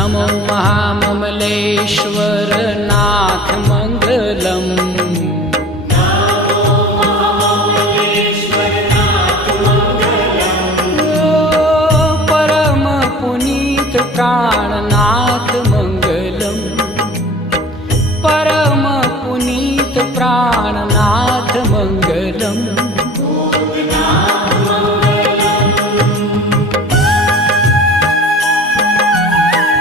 नमो महाममलेश्वर नाथ मंगलम। परम पुनीत प्राणनाथ मंगलम, परम पुनीत प्राणनाथ